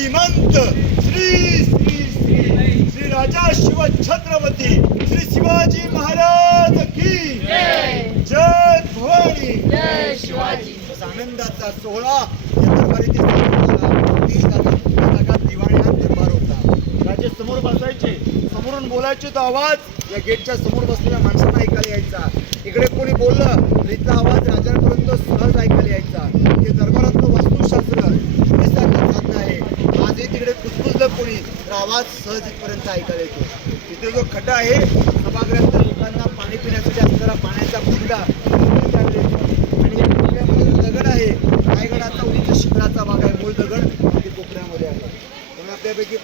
श्रीमंत श्री श्री श्री श्री राजा शिव छत्रपती श्री शिवाजी महाराज की जय भवानी जय शिवाजी. आनंदाचा सोहळा या दरबारीत दिवाणी हा दरबार होता. राजे समोर बसायचे, समोरून बोलायचे तो आवाज या गेटच्या समोर बसलेल्या माणसांना ऐकायला यायचा. इकडे कोणी बोललं तर इथला आवाज राजांपर्यंत सहज ऐकायला यायचा. हे दरबारातलं वास्तुशास्त्र साधन आहे. आजही तिकडे कुजबुजलं कोणी तर आवाज सहज इथपर्यंत ऐकायला येतो. तिथे जो खड्डा आहे सभागृहातल्या लोकांना पाणी पिण्यासाठी असणारा पाण्याचा कुंडा आणि या कोपऱ्यामध्ये दगड आहे. रायगडाचा उंच शिखराचा भाग आहे. मूळ दगड ते कोपऱ्यामध्ये आहे. त्यामुळे आपल्यापैकी